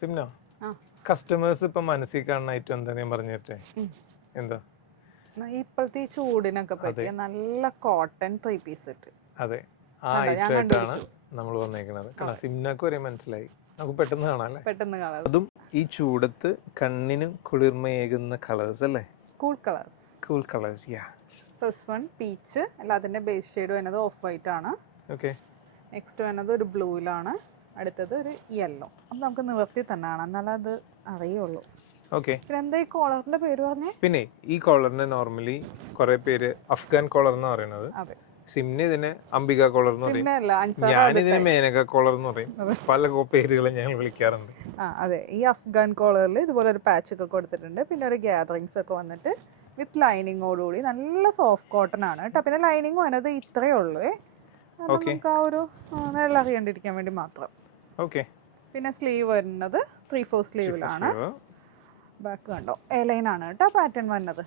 Simna customers ഇപ്പൊ മനസ്സിൽ കാണുന്ന ഐറ്റം എന്താ ഞാൻ പറഞ്ഞു തരട്ടെ? എന്താ ഇപ്പോഴത്തെ ഈ ചൂടിനൊക്കെ പറ്റിയ നല്ല കോട്ടൺ 3-piece സെറ്റ്. അതെ, ആ ഐറ്റം ആയിട്ടാണ് നമ്മൾ വന്നേക്കുന്നത്. കാരണം സിംനക്ക് വരെ മനസ്സിലായി, നമുക്ക് പെട്ടെന്ന് കാണാല്ലേ, പെട്ടെന്ന് കാണാം. അതും ഈ ചൂടത്ത് കണ്ണിന് കുളിർമയേകുന്ന കളേഴ്സ് അല്ലേ? Cool colours. കൂൾ കളേഴ്സ്, യാ. ഫസ്റ്റ് വൺ പീച്ച്, അല്ല അതിന്റെ ബേസ് ഷെയ്ഡ് വരുന്നത് ഓഫ് വൈറ്റ് ആണ്. ഓക്കെ. നെക്സ്റ്റ് വരുന്നത് ഒരു ബ്ലൂയിലാണ്, അടുത്തത് ഒരു യെല്ലോ. അപ്പം നമുക്ക് നിവർത്തി തന്നെ കാണാം, എന്നാലും അത് അറിയുള്ളൂ. ഓക്കെ. പിന്നെ എന്താ ഈ കോളറിന്റെ പേര് പറഞ്ഞേ? പിന്നെ ഈ കോളറിന് നോർമലി കുറെ പേര് അഫ്ഗാൻ കോളർ എന്ന് പറയുന്നത്. അതെ. സിംന ഇതിന് അംബിക കോളർ എന്ന് പറയും, അല്ല, ഞാനിതിന് മേനക കോളർ എന്ന് പറയും. പല പേരുകളും ഞങ്ങൾ വിളിക്കാറുണ്ട്. അതെ, ഈ അഫ്ഗാൻ കോളറിൽ ഇതുപോലെ ഒരു പാച്ച് ഒക്കെ കൊടുത്തിട്ടുണ്ട്. പിന്നെ ഒരു ഗ്യാദറിങ്സ് ഒക്കെ വന്നിട്ട് വിത്ത് ലൈനിങ്ങോടുകൂടി നല്ല സോഫ്റ്റ് കോട്ടൺ ആണ് കേട്ടോ. പിന്നെ ലൈനിങ് വന്നത് ഇത്രയേ ഉള്ളൂ, നമുക്ക് ആ ഒരു നല്ല അറിയാണ്ടിരിക്കാൻ വേണ്ടി മാത്രം. ഓക്കെ. പിന്നെ സ്ലീവ് വരുന്നത് 3/4 സ്ലീവിലാണ്. ബാക്ക് കണ്ടോ, എലൈൻ ആണ് കേട്ടോ പാറ്റേൺ വരുന്നത്.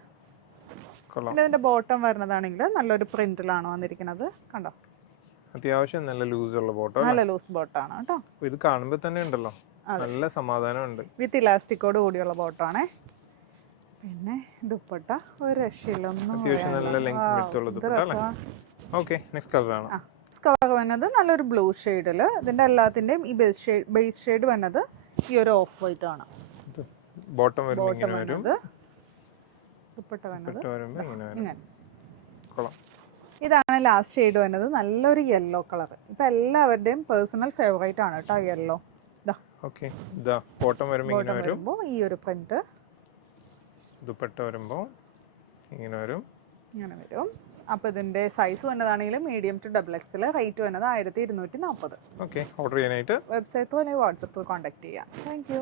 പിന്നെ ഇതിന്റെ ബോട്ടം വരുന്നതാണെങ്കിൽ നല്ലൊരു പ്രിന്റിലാണ് വന്നിരിക്കുന്നത്, കണ്ടോ. അത്യാവശ്യം നല്ല ലൂസ് ഉള്ള ബോട്ടം, നല്ല ലൂസ് ബോട്ടാണ് കേട്ടോ. ഇത് കാണുമ്പോൾ തന്നെ ഉണ്ടല്ലോ നല്ല സമാധാനമുണ്ട്. വിത്ത് ഇലാസ്റ്റിക്കോട് കൂടിയുള്ള ബോട്ടാണേ. പിന്നെ ദുപ്പട്ട ഒരു രക്ഷയിലൊന്നും കളർ വന്നത് നല്ലൊരു ബ്ലൂ ഷെയ്ഡില്. ഇതിന്റെ എല്ലാത്തിന്റെയും ഈ ബേസ് ഷെയ്ഡ് വന്നത് ഈ ഒരു ഓഫ് വൈറ്റ് ആണ്. ബോട്ടം വരുന്നത് ദുപ്പട്ട വന്നത് ഇങ്ങനെ. ഇതാണ് ലാസ്റ്റ് ഷെയ്ഡ് വരുന്നത്, നല്ലൊരു യെല്ലോ കളർ. ഇപ്പൊ എല്ലാവരുടെയും പേഴ്സണൽ ഫേവറേറ്റ് ആണ് കേട്ടോ യെല്ലോ. വരുമ്പോ ഈ ഒരു പ്രിന്റ്, ദുപ്പട്ട വരുമ്പോ ഇങ്ങനെ വരും. അപ്പൊ ഇതിന്റെ സൈസ് വന്നതാണെങ്കിൽ മീഡിയം ടു XXL. റേറ്റ് വന്നത് 1240. ഓക്കെ. ഓർഡർ ചെയ്യാനായിട്ട് വെബ്സൈറ്റ് അല്ലെങ്കിൽ വാട്സപ്പ് കോൺടാക്ട് ചെയ്യാം. Thank U.